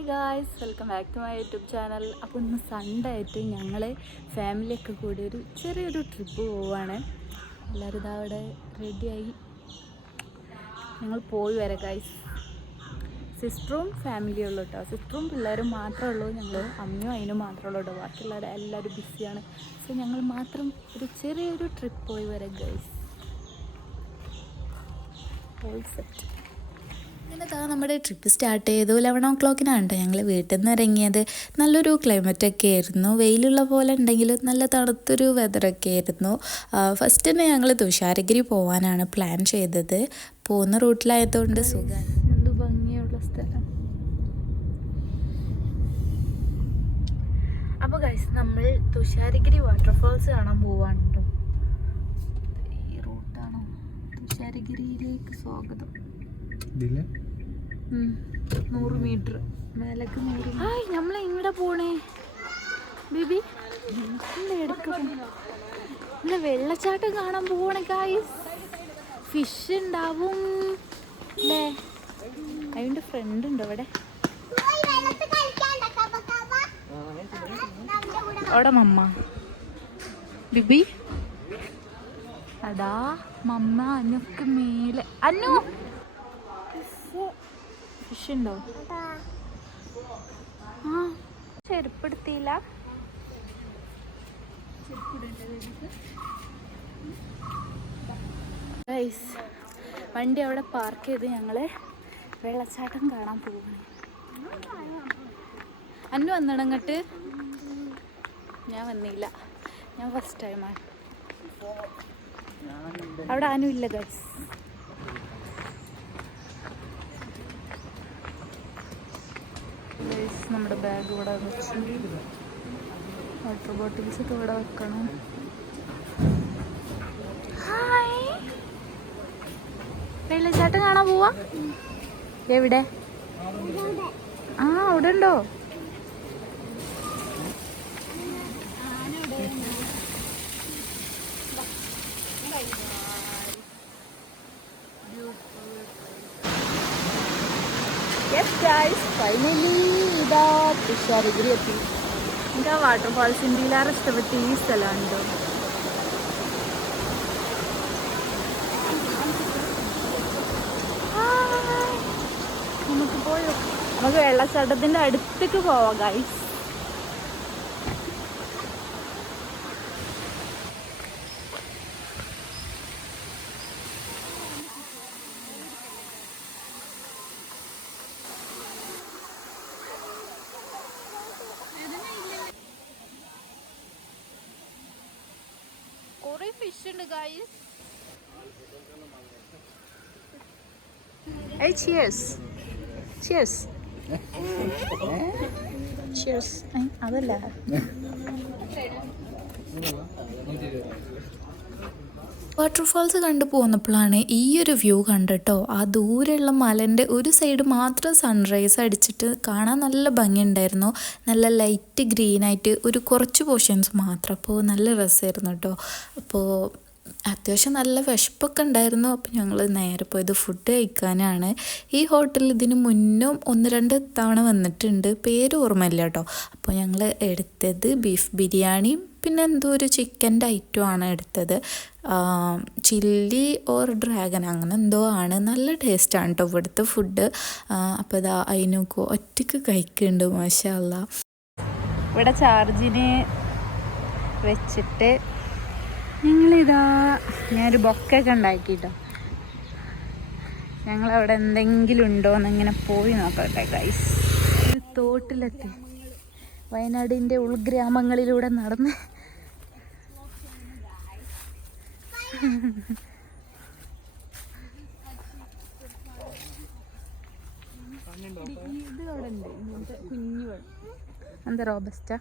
Hi guys, welcome back to my YouTube channel. അപ്പോൾ ഇന്ന് Sunday ആയിട്ട് ഞങ്ങൾ ഫാമിലിയൊക്കെ കൂടി ഒരു ചെറിയൊരു ട്രിപ്പ് പോവുകയാണ്. എല്ലാവരും ഇതാ അവിടെ റെഡിയായി ഞങ്ങൾ പോയി വരാം ഗായ്സ്. സിസ്റ്ററും ഫാമിലിയും ഉള്ളൂ കേട്ടോ. സിസ്റ്ററും പിള്ളേരും മാത്രമേ ഉള്ളൂ. ഞങ്ങൾ അമ്മയും അതിനും മാത്രമേ ഉള്ളൂ കേട്ടോ. ബാക്കിയുള്ളവർ എല്ലാവരും ബിസിയാണ്. സോ ഞങ്ങൾ മാത്രം ഒരു ചെറിയൊരു ട്രിപ്പ് പോയി വരാം ഗായ്സ്. All set. അങ്ങനെ നമ്മുടെ ട്രിപ്പ് സ്റ്റാർട്ട് ചെയ്തു. 11 o'clock ഞങ്ങൾ വീട്ടിൽ നിന്ന് ഇറങ്ങിയത്. നല്ലൊരു ക്ലൈമറ്റൊക്കെ ആയിരുന്നു. വെയിലുള്ള പോലെ ഉണ്ടെങ്കിലും നല്ല തണുത്തൊരു വെതറൊക്കെ ആയിരുന്നു. ഫസ്റ്റ് തന്നെ ഞങ്ങൾ തുഷാരഗിരി പോകാനാണ് പ്ലാൻ ചെയ്തത്. പോകുന്ന റൂട്ടിലായതുകൊണ്ട് സുഖമാണ്. എന്ത് ഭംഗിയുള്ള സ്ഥലം. അപ്പോൾ ഗൈസ്, നമ്മൾ തുഷാരഗിരി വാട്ടർഫാൾസ് കാണാൻ പോവാണ് കേട്ടോ. ഈ റൂട്ടാണോ? തുഷാരഗിരിയിലേക്ക് സ്വാഗതം. 100 മീറ്റർ മേലേക്ക് 100. ഹായ്, നമ്മൾ എങ്ങടെ പോണേ ബേബി? ഇവിടെ വെള്ളച്ചാട്ടം കാണാൻ പോവാണ് ഗൈസ്. ഫിഷ് ഉണ്ടാവും അല്ലേ? അതിൻ്റെ ഫ്രണ്ട് ഉണ്ടോ ഇവിടെ? അവിടെ മമ്മ ബിബി അതാ മമ്മ. അന്നൊക്കെ മേലെ അന്നു ഫിഷ് ഉണ്ടോ? ആ, ചെരുപ്പെടുത്തിയില്ല. ഗൈസ്, വണ്ടി അവിടെ പാർക്ക് ചെയ്ത് ഞങ്ങൾ വെള്ളച്ചാട്ടം കാണാൻ പോകണേ. അന്നു വന്നിടങ്ങട്ട്? ഞാൻ വന്നില്ല, ഞാൻ ഫസ്റ്റ് ടൈമാണ്. അവിടെ അനു ഇല്ല ഗൈസ്. നമ്മുടെ ബാഗ് ഇവിടെ വെച്ചു. വാട്ടർ ബോട്ടിൽസ് ഒക്കെ ഇവിടെ വെക്കണം. ഹായ്, വെള്ളച്ചാട്ടം കാണാൻ പോവാ. എവിടെ? ആ, അവിടെ ഉണ്ടോ? യെസ് ഗൈസ്, ഫൈനലി ഇതാ തുഷാരഗിരി എത്തി. എനിക്ക് ആ വാട്ടർഫാൾസ് ഇന്ത്യയിലേറെ ഇഷ്ടപ്പെട്ട ഈ സ്ഥലമുണ്ടോ. നമുക്ക് പോയോ? നമുക്ക് വെള്ളച്ചാട്ടത്തിൻ്റെ അടുത്തേക്ക് പോവാം ഗൈസ്. കുറേ ഫിഷ് ഉണ്ട് guys. Hey, cheers. Cheers. Cheers. അതല്ല. വാട്ടർഫാൾസ് കണ്ടു പോന്നപ്പോഴാണ് ഈ ഒരു വ്യൂ കണ്ടിട്ടോ. ആ ദൂരെയുള്ള മലൻ്റെ ഒരു സൈഡ് മാത്രം സൺറൈസ് അടിച്ചിട്ട് കാണാൻ നല്ല ഭംഗിയുണ്ടായിരുന്നു. നല്ല ലൈറ്റ് ഗ്രീനായിട്ട് ഒരു കുറച്ച് പോർഷൻസ് മാത്രം. അപ്പോൾ നല്ല രസമായിരുന്നു കേട്ടോ. അപ്പോൾ അത്യാവശ്യം നല്ല വിശപ്പൊക്കെ ഉണ്ടായിരുന്നു. അപ്പോൾ ഞങ്ങൾ നേരെ പോയത് ഫുഡ് കഴിക്കാനാണ്. ഈ ഹോട്ടലിൽ ഇതിന് മുന്നും 1-2 തവണ വന്നിട്ടുണ്ട്. പേര് ഓർമ്മയില്ല കേട്ടോ. അപ്പോൾ ഞങ്ങൾ എടുത്തത് ബീഫ് ബിരിയാണിയും പിന്നെ എന്തോ ഒരു ചിക്കൻ്റെ ഐറ്റമാണ് എടുത്തത്. ചില്ലി ഓർ ഡ്രാഗൺ അങ്ങനെ എന്തോ ആണ്. നല്ല ടേസ്റ്റാണ് കേട്ടോ ഇവിടുത്തെ ഫുഡ്. അപ്പോൾ ഇതാ അതിനൊക്കെ ഒറ്റയ്ക്ക് കഴിക്കുന്നുണ്ട്. മാഷാ അല്ലാ. ഇവിടെ ചാർജിന് വെച്ചിട്ട് ഞങ്ങളിതാ ഞാനൊരു ബൊക്കൊക്കെ ഉണ്ടാക്കിട്ടോ. ഞങ്ങളവിടെ എന്തെങ്കിലും ഉണ്ടോ എന്നിങ്ങനെ പോയി നോക്കട്ടെ ഗൈസ്. ഒരു തോട്ടിലെത്തി. വയനാടിൻ്റെ ഉൾഗ്രാമങ്ങളിലൂടെ നടന്ന് ഇത് അവിടെ ഉണ്ട്. ഇങ്ങനത്തെ കുഞ്ഞു വെള്ളം. എന്താ റോബസ്റ്റ?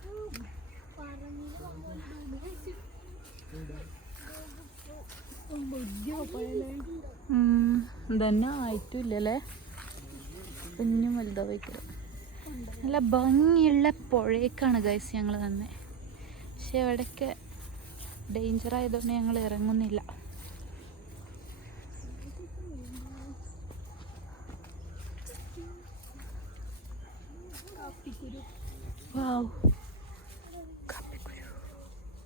ഇതന്നെ ആയിട്ടില്ലല്ലേ. കുഞ്ഞും വലുതാ വയ്ക്കുക. നല്ല ഭംഗിയുള്ള പുഴയേക്കാണ് ഗൈസ് ഞങ്ങൾ തന്നെ. പക്ഷെ അവിടെയൊക്കെ ഡേഞ്ചർ ആയതുകൊണ്ട് ഞങ്ങൾ ഇറങ്ങുന്നില്ല.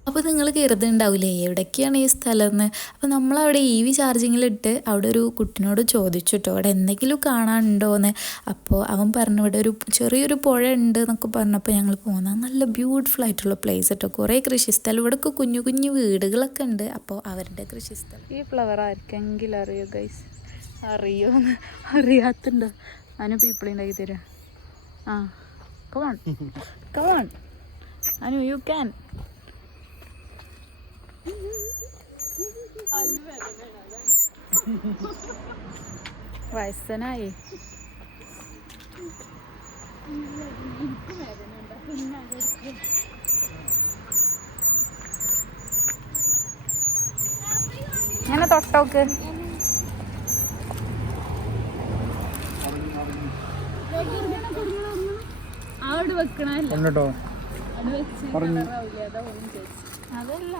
അപ്പോൾ നിങ്ങൾ കരുതുന്നുണ്ടാവില്ലേ എവിടേക്കാണ് ഈ സ്ഥലം എന്ന്. അപ്പോൾ നമ്മളവിടെ EV ചാർജിങ്ങിലിട്ട് അവിടെ ഒരു കുട്ടിനോട് ചോദിച്ചു കേട്ടോ അവിടെ എന്തെങ്കിലും കാണാനുണ്ടോയെന്ന്. അപ്പോൾ അവൻ പറഞ്ഞു ഇവിടെ ഒരു ചെറിയൊരു പുഴ ഉണ്ട് എന്നൊക്കെ പറഞ്ഞപ്പോൾ ഞങ്ങൾ പോകുന്നത് നല്ല ബ്യൂട്ടിഫുൾ ആയിട്ടുള്ള പ്ലേസ് കേട്ടോ. കുറേ കൃഷിസ്ഥലം, ഇവിടെയൊക്കെ കുഞ്ഞു കുഞ്ഞു വീടുകളൊക്കെ ഉണ്ട്. അപ്പോൾ അവരുടെ കൃഷിസ്ഥലം. ഈ ഫ്ലവർ ആർക്കെങ്കിലും അറിയോ ഗൈസ്? അറിയോന്ന് അറിയാത്തുണ്ടോ? അനു പീപ്പിൾ ഉണ്ടാക്കി തരാം. ആ come on come on Anu, you can. വയസ്സനായി. ഇങ്ങനെ തൊട്ടോക്ക്. അവിടെ വെക്കണല്ലോ അതല്ല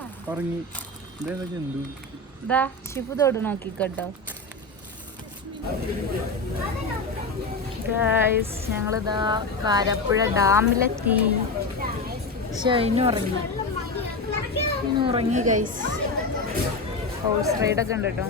ഇതാ ഷിപ്പു തോട് നോക്കിക്കട്ടോ ഗൈസ്. ഞങ്ങളിതാ കാരപ്പുഴ ഡാമിലെത്തി. പക്ഷെ ഇന്നും ഉറങ്ങി ഗൈസ്. ഹോഴ്സ് റൈഡൊക്കെ ഉണ്ട് കേട്ടോ.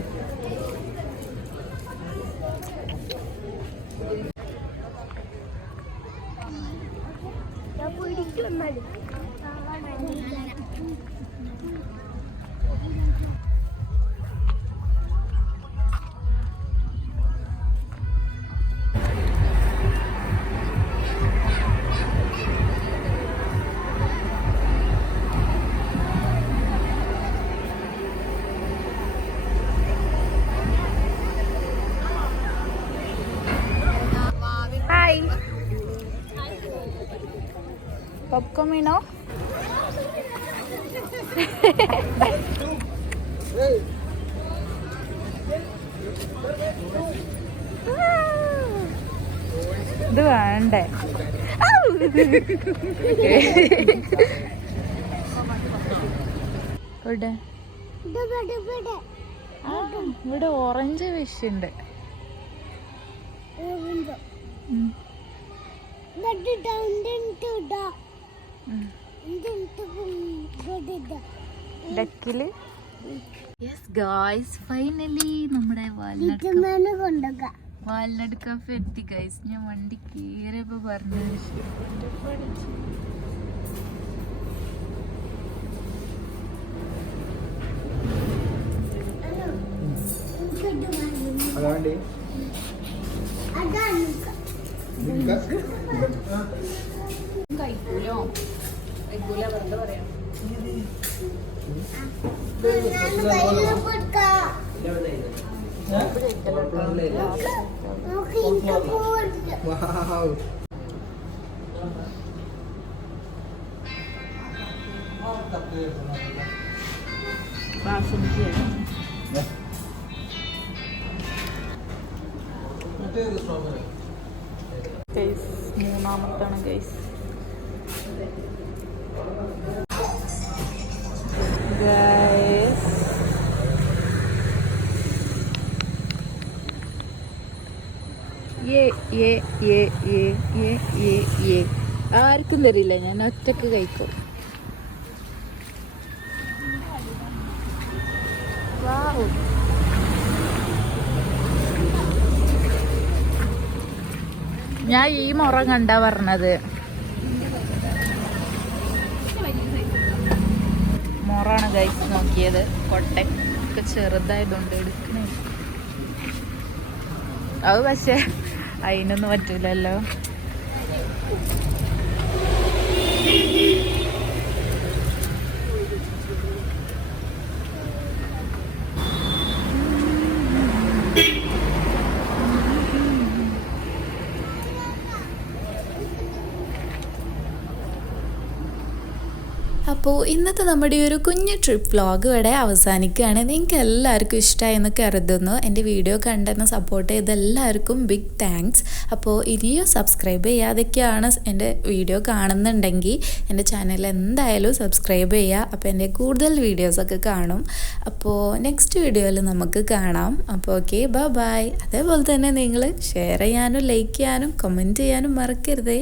Popcornino? ഇത് വേണ്ടേ? ഇവിടെ ഓറഞ്ച് ഫിഷ് ഉണ്ട്. ഡക്കില് യെസ് ഗായ്സ്, ഫൈനലി നമ്മുടെ വാൽനട്ട് കഫേ എത്തി ഗൈസ്. ഞാൻ വണ്ടി കയറിയപ്പോ പറഞ്ഞു കഴിക്കൂലോ വെറുതെ പറയാം. മൂന്നാമത്താണ് ഗൈസ്. ആർക്കും തരില്ല, ഞാൻ ഒറ്റക്ക് കഴിക്കും. ഞാൻ ഈ മുറ കണ്ടാ പറഞ്ഞത്. മുറാണ് കഴിച്ച് നോക്കിയത്. കൊട്ടയൊക്കെ ചെറുതായതുകൊണ്ട് എടുക്കണേ. അത് പക്ഷെ അതിനൊന്നും പറ്റൂലല്ലോ. അപ്പോൾ ഇന്നത്തെ നമ്മുടെ ഈ ഒരു കുഞ്ഞു ട്രിപ്പ് വ്ളോഗ് ഇവിടെ അവസാനിക്കുകയാണ്. നിങ്ങൾക്ക് എല്ലാവർക്കും ഇഷ്ടമായെന്ന് കരുതുന്നു. എൻ്റെ വീഡിയോ കണ്ടെന്ന് സപ്പോർട്ട് ചെയ്ത എല്ലാവർക്കും ബിഗ് താങ്ക്സ്. അപ്പോൾ ഇനിയും സബ്സ്ക്രൈബ് ചെയ്യാതൊക്കെയാണ് എൻ്റെ വീഡിയോ കാണുന്നുണ്ടെങ്കിൽ എൻ്റെ ചാനൽ എന്തായാലും സബ്സ്ക്രൈബ് ചെയ്യുക. അപ്പോൾ എൻ്റെ കൂടുതൽ വീഡിയോസൊക്കെ കാണും. അപ്പോൾ നെക്സ്റ്റ് വീഡിയോയിൽ നമുക്ക് കാണാം. അപ്പോൾ ഓക്കെ, ബൈ. അതേപോലെ തന്നെ നിങ്ങൾ ഷെയർ ചെയ്യാനും ലൈക്ക് ചെയ്യാനും കമൻറ്റ് ചെയ്യാനും മറക്കരുതേ.